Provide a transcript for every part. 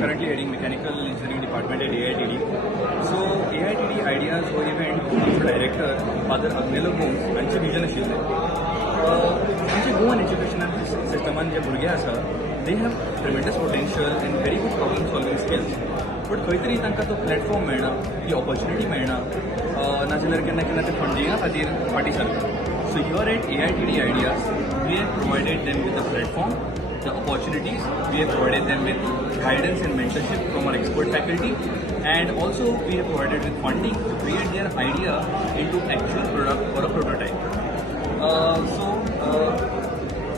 currently heading Mechanical Engineering Department at AITD. So AITD Ideas हो event आमचो director father Agnelo Gomes हांचें vision आशिल्लें. आमचे गोवन एज्युकेशनल सिस्टमान जे भुरगे आसा they have tremendous potential and very good problem solving skills. But खंय तरी तांकां तो प्लॅटफॉर्म मेळना, ती ऑपॉर्च्युनिटी मेळना, नाजाल्यार केन्ना केन्ना ते फंडिंगा खातीर फाटीं सरता. So here at AITD Ideas, we have provided them with a platform, the opportunities, we have provided them with guidance and mentorship from our expert faculty, and also we have provided with funding to create their idea into actual product or a prototype.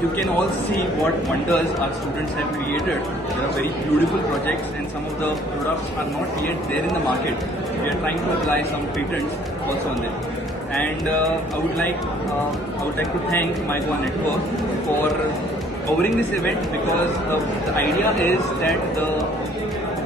You can all see what wonders our students have created. They are very beautiful projects and some of the products are not yet there in the market. We are trying to apply some patents also on them. And I would like to thank My Goa Network for covering this event, because the idea is that the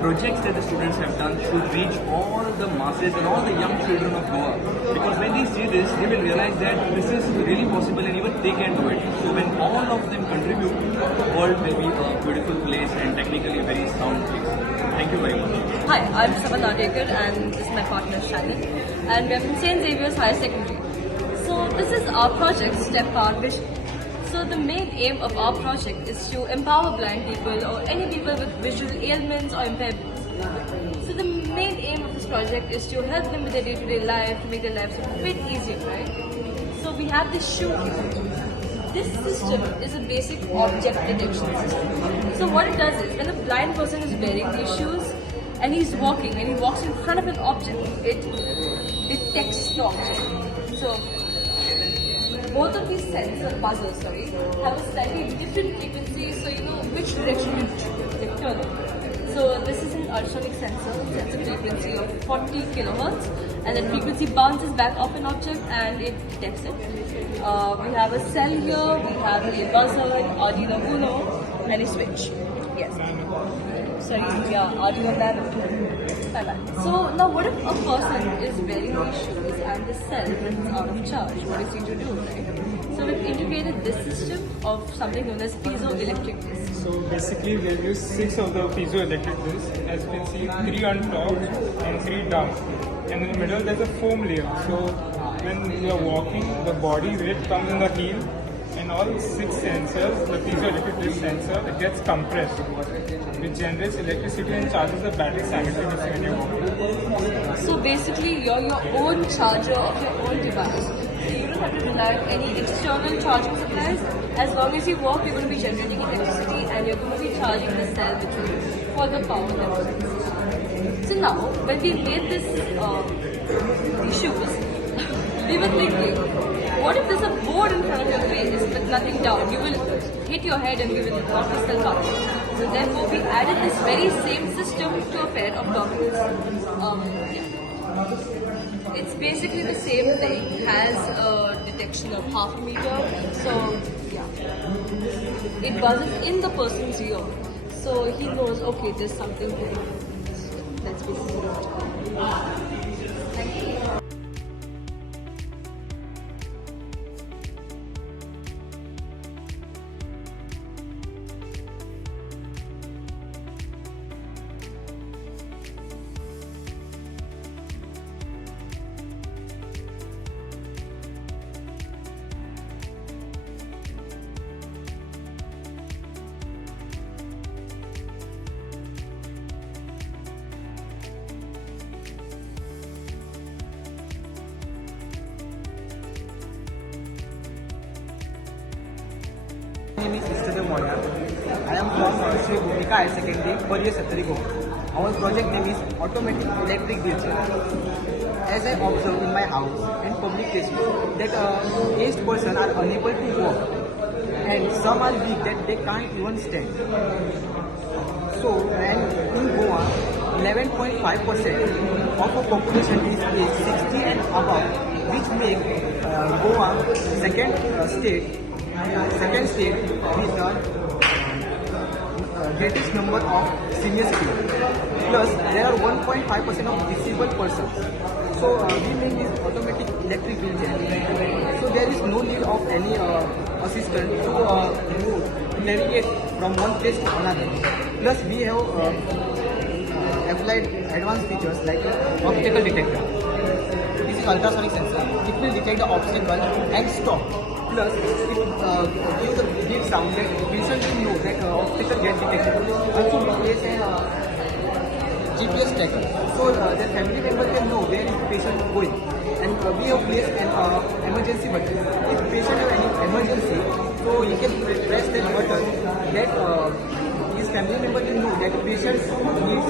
projects that the students have done should reach all the masses and all the young children of Goa, because when they see this they will realize that this is really possible and even they can do it. So when all of them contribute, the world will be a beautiful place and technically a very sound place. Thank you very much. Hi, I'm Sabha Nadekar and this is my partner Shannon, and we're from St. Xavier's Higher Secondary. So this is our project, Step Our Vision. So the main aim of our project is to empower blind people or any people with visual ailments or impairments. So the main aim of this project is to help them with their day-to-day life, to make their lives a bit easier, right? So we have this shoe here. This system is a basic object detection system. So what it does is, when a blind person is wearing these shoes and he's walking and he walks in front of an object, it detects the object. So both of these buzzers, have a slightly different frequency, so you know which direction you turn it. So this is an ultrasonic sensor, it's a frequency of 40 kilohertz, and that frequency bounces back off an object and it detects it. We have a cell here, we have a buzzer, Arduino Uno, and a switch. Yes. Sorry, yeah, Arduino Nano. So now what if a person is wearing these shoes and the cell runs out of charge? What is he to do, right? So we've integrated this system of something known as piezoelectric discs. So basically we have used 6 of the piezoelectric discs. As you can see, 3 on top and 3 down. And in the middle there's a foam layer. So when you are walking, the body weight comes in the heel, and all 6 sensors, the piezoelectric disc sensor, it gets compressed, which generates electricity and charges the battery simultaneously when you're walking. So basically you're your own charger of your own device. So you don't have to rely on any external charging supplies. As long as you walk, you're going to be generating electricity and you're going to be charging the cell, which will further power the. So now, when we made these shoes, we were thinking, what if there's a board in front of your face with nothing down? You will hit your head and you will knock yourself out. So therefore, we added this very same system to a pair of goggles. It's basically the same thing, has a detection of half a meter. So yeah, it buzzes in the person's ear. So he knows, okay, there's something there. So that's basically it. Thank you. My name is Mr. Moya. I am from Sri Bhumika Higher Secondary, Pariya Sattarigo. Our project name is Automatic Electric Wheelchair. As I observe in my house and public places that aged persons are unable to walk, and some are weak that they can't even stand. So, and in Goa, 11.5% of the population is aged 60 and above, which make Goa second state with the greatest number of senior citizens. Plus, there are 1.5% of disabled persons. So, we make this automatic electric wheelchair. So, there is no need of any assistant to navigate from one place to another. Plus, we have applied advanced features like optical detector. This is ultrasonic sensor. It will detect the obstacle and stop. Plus, it gives sound that patient will know that obstacle get detected. Also, we place a GPS tracker, so the family member can know where the patient is going. And we have placed an emergency button. If patient have any emergency, so he can press that button. That his family member can know that the patient needs.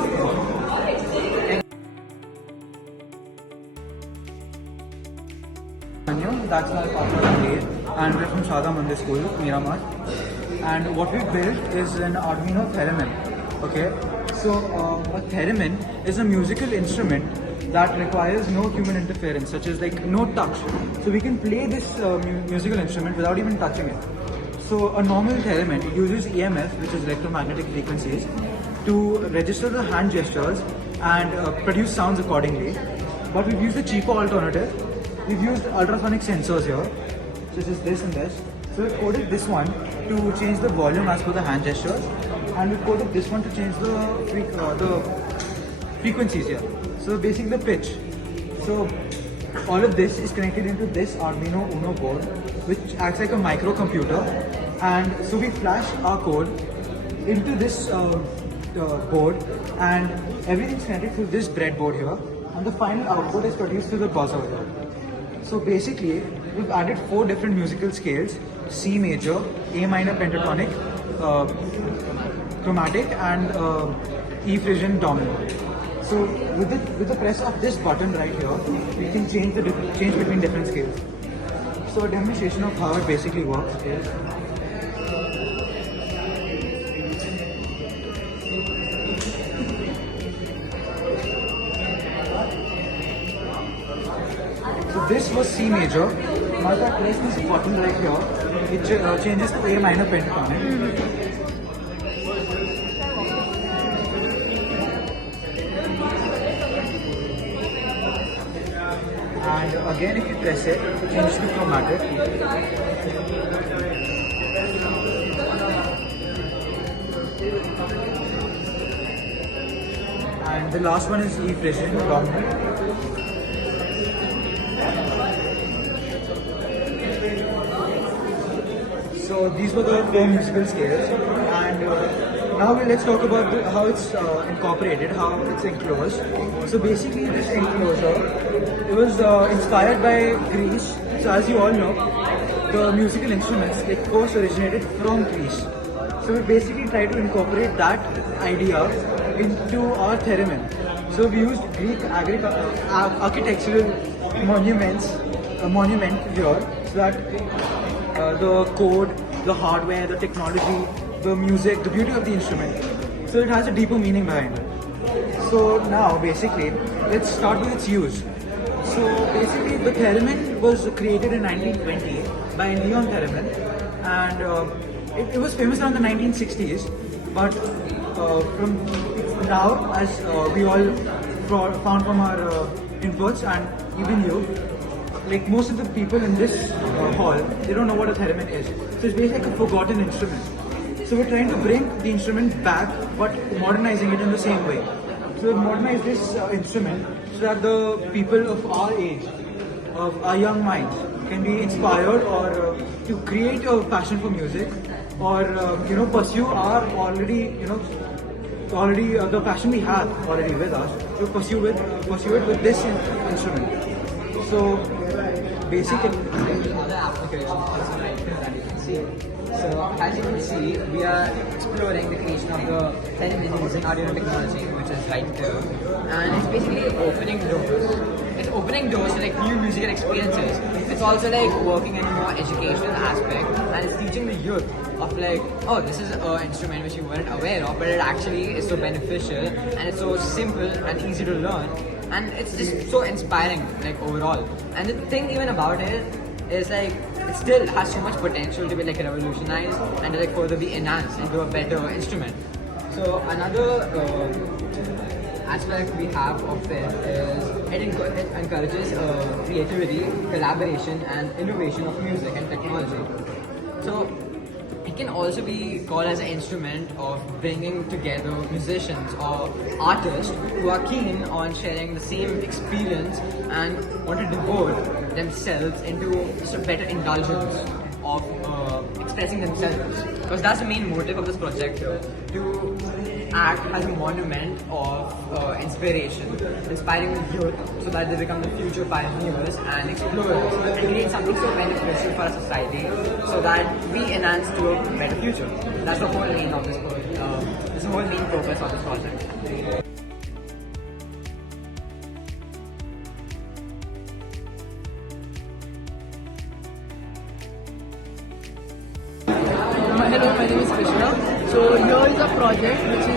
That's my partner Dave, and we're from Shada Mandir School, Miramar. And what we built is an Arduino theremin. Okay, so a theremin is a musical instrument that requires no human interference, such as like no touch. So we can play this musical instrument without even touching it. So a normal theremin uses EMF, which is electromagnetic frequencies, to register the hand gestures and produce sounds accordingly. But we've used a cheaper alternative. We've used ultrasonic sensors here, such as this and this. So we've coded this one to change the volume as per the hand gestures, and we've coded this one to change the frequencies here. So basically the pitch. So all of this is connected into this Arduino Uno board, which acts like a microcomputer. And so we flash our code into this board, and everything's connected through this breadboard here. And the final output is produced through the buzzer here. So basically, we've added 4 different musical scales: C major, A minor pentatonic, chromatic, and E frisian dominant. So with the press of this button right here, we can change between different scales. So a demonstration of how it basically works is. So this was C major. Now if I press this button right here, it changes to A minor pentatonic. And again, if you press it, it changes to chromatic. And the last one is E frisian dominant. So these were the 4 musical scales, and now let's talk about how it's incorporated, how it's enclosed. So basically this enclosure, it was inspired by Greece. So as you all know, the musical instruments, they first originated from Greece. So we basically try to incorporate that idea into our theremin. So we used Greek architectural monument here, so that the code, the hardware, the technology, the music, the beauty of the instrument. So it has a deeper meaning behind it. So now basically, let's start with its use. So basically the theremin was created in 1920 by Leon Theremin, and it was famous around the 1960s, but from now, as we all found from our inputs and even you, like most of the people in this hall, they don't know what a theremin is. So it's basically like a forgotten instrument. So we're trying to bring the instrument back, but modernizing it in the same way. So we've modernized this instrument so that the people of our age, of our young minds, can be inspired or to create a passion for music, or pursue our the passion we have already with us, to pursue it with this instrument. So basically, Other applications also mentioned that you can see. So as you can see, we are exploring the creation of the theremin using Arduino technology, which is right there, and it's basically opening doors. It's opening doors to like new musical experiences. It's also like working in a more educational aspect, and it's teaching the youth of like, oh, this is an instrument which you weren't aware of, but it actually is so beneficial and it's so simple and easy to learn, and it's just so inspiring like overall. And the thing even about it is like it still has so much potential to be like revolutionized and to like further be enhanced into a better instrument. So another aspect we have of it is it encourages creativity, collaboration, and innovation of music and technology. So it can also be called as an instrument of bringing together musicians or artists who are keen on sharing the same experience and want to devote themselves into just a better indulgence of expressing themselves. Because that's the main motive of this project, to act as a monument of inspiration, inspiring the youth so that they become the future pioneers and explorers and create something so beneficial for our society so that we enhance to a better future. That's the whole main of this project. This is the whole main purpose of this project. Hello, my name is Krishna. So here is a project which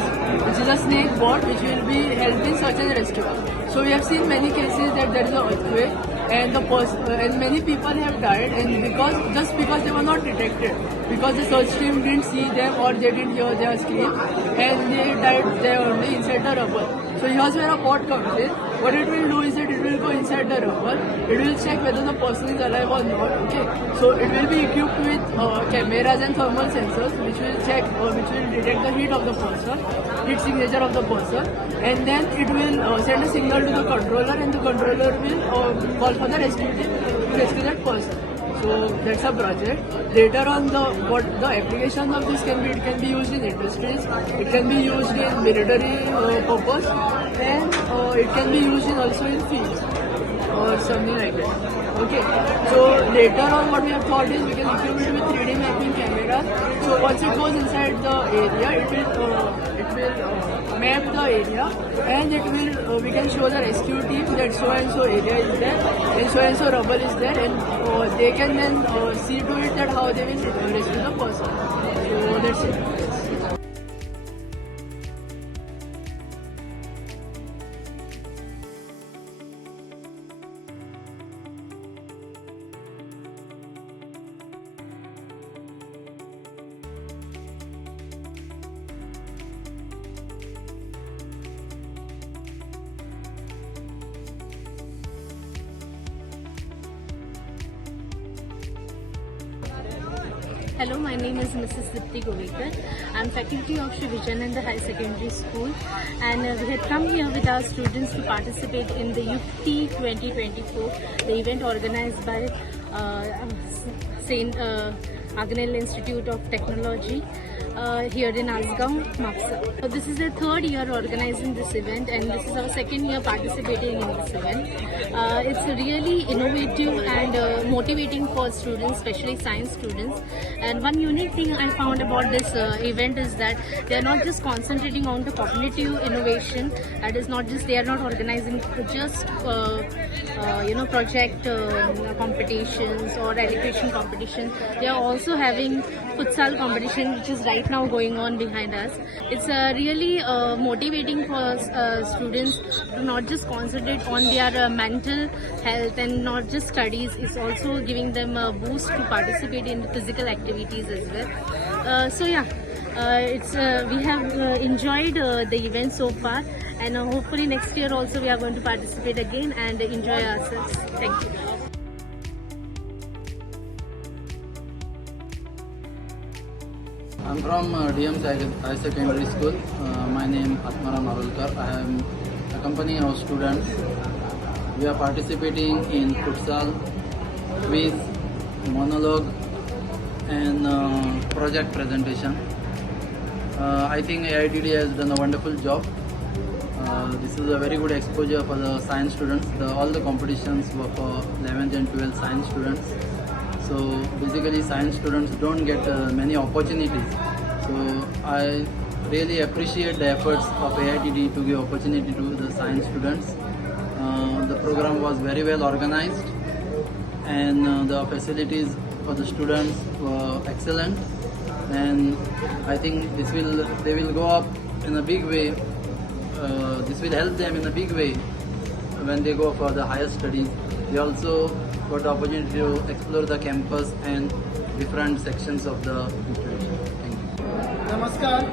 is a snake bot which will be helped in search and rescue. So we have seen many cases that there is an earthquake and and many people have died, and because they were not detected, because the search team didn't see them or they didn't hear their scream, and they died there only inside the rubble. So here's where a bot comes in. What it will do is that it will go inside the rubble. It will check whether the person is alive or not. Okay. So it will be equipped with cameras and thermal sensors, which will detect the heat of the person, heat signature of the person, and then it will send a signal to the controller, and the controller will call for the rescue team to rescue that person. So that's a project. Later on, what the applications of this can be, it can be used in industries, it can be used in military purpose, and it can be used also in field or something like that. Okay. So later on, what we have thought is we can equip it with 3D mapping cameras. So once it goes inside the area, it will map the area, and we can show the rescue team that so and so area is there and so rubble is there, and they can then see to it that how they will rescue the person. So that's it. Hello, my name is Mrs. Dipti Govekar. I'm faculty of Shri Vijayananda High Secondary School, and we had come here with our students to participate in the Yukti 2024, the event organized by St. Agnel Institute of Technology here in Asgaon, Mapsa. This is the third year organizing this event, and this is our second year participating in this event. It's really innovative and motivating for students, especially science students. And one unique thing I found about this event is that they are not just concentrating on the cognitive innovation. That is not just, they are not organizing just project competitions or education competitions. They are also having futsal competition, which is right now going on behind us. It's really motivating for students to not just concentrate on their mental health and not just studies. It's also giving them a boost to participate in physical activities as well. So yeah, we have enjoyed the event so far, and hopefully next year also we are going to participate again and enjoy ourselves. Thank you. I'm from DM's High Secondary School. My name is Atmaram Arulkar. I am accompanying our students. We are participating in futsal, quiz, monologue, and project presentation. I think AITD has done a wonderful job. This is a very good exposure for the science students. All the competitions were for 11th and 12th science students. So basically science students don't get many opportunities. So I really appreciate the efforts of AITD to give opportunity to the science students. The program was very well organized, and the facilities for the students were excellent. And I think they will go up in a big way. This will help them in a big way when they go for the higher studies. They also got the opportunity to explore the campus and different sections of the institution. Thank you. नमस्कार,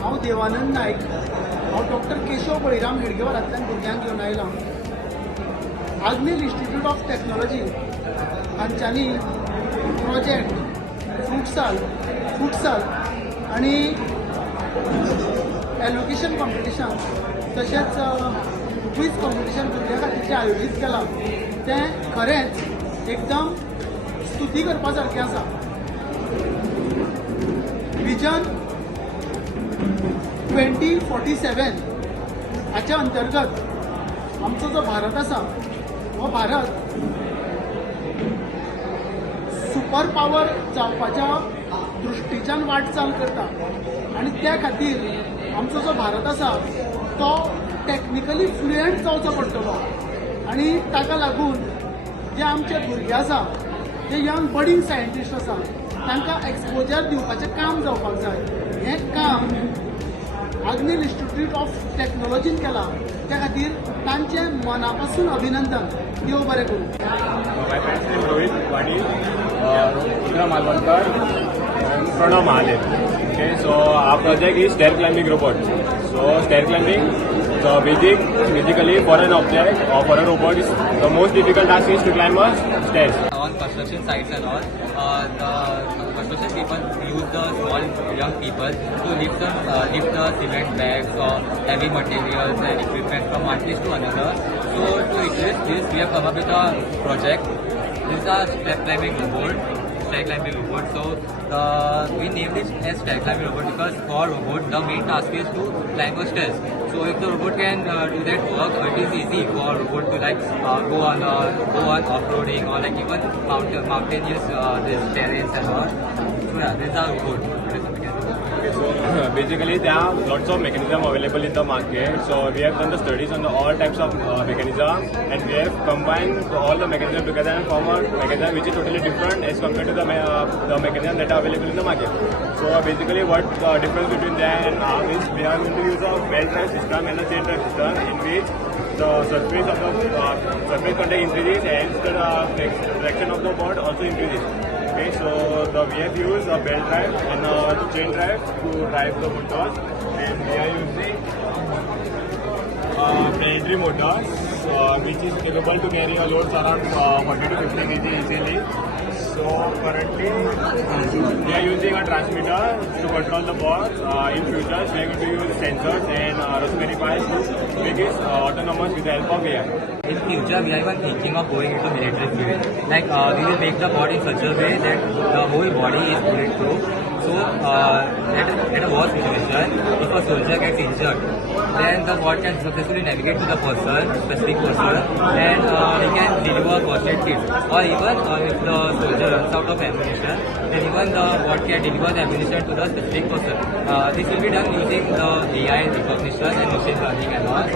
हांव देवानंद नायक. हांव doctor Keshav Baliram हेडगेवारांतल्यान भुरग्यांक घेवन आयलां. Agnel institute of technology हांच्यांनी project futsal futsal आणि elocution competition तशेंच quiz competition भुरग्यां खातीर जें आयोजीत केलां तें खरेंच एकदम स्तुती करपा सारकें आसा. विजन 2047 हाच्या अंतर्गत आमचो जो भारत आसा हो भारत सुपर पावर जावपाच्या दृश्टीच्यान वाटचाल करता आनी त्या खातीर आमचो जो भारत आसा तो टॅक्निकली फ्लुएंट जावचो पडटलो आनी ताका लागून जे आमचे भुरगे आसा जे यंग बडिंग सायंटिस्ट आसा तांकां एक्सपोजर दिवपाचें काम जावपाक जाय. हें काम आग्नेल इन्स्टिट्यूट ऑफ टॅक्नॉलॉजीन केलां त्या खातीर तांचें मना पासून अभिनंदन. देव बरें करूं. My friend's name Rohit Patil, Rudra Malvankar, and Pranav Mahadev. Okay, so our project is stair climbing robot. So stair climbing, the basically for an object or for a robot is the most difficult task is to climb a stairs. On construction sites and all, the construction people use the small young people to lift the cement bags or heavy materials and equipment from one place to another. So to replace this, we have come up with a project. This is a stair climbing robot. So we named it as stair climbing robot because for robot the main task is to climb a stairs. So if the robot can do that work, it is easy for robot to like go on off-roading or like even mountainous this terrains and all. So yeah, this is our robot. Okay, so basically there are lots of mechanisms available in the market. So we have done the studies on all types of mechanisms, and we have combined all the mechanisms together and form a mechanism which is totally different as compared to the mechanisms that are available in the market. So basically what the difference between that and ours is we are going to use a belt drive system and a chain drive system in which the surface of the surface contact increases and the traction of the board also increases. Okay, so we have used a belt drive and a chain drive to drive the motors, and we are using planetary motors which is capable to carry a load around 40 to 50 kg easily. So currently we are using a transmitter to control the board. In future we are going to use sensors and Raspberry Pi to make it autonomous with the help of AI. In future, we are even thinking of going into military field. Like we will make the body in such a way that the whole body is bulletproof. So at a war situation, if a soldier gets injured, then the bot can successfully navigate to the specific person, and he can deliver first aid kit. Or even if the soldier runs out of ammunition, then even the bot can deliver the ammunition to the specific person. This will be done using the AI recognition and machine learning and all.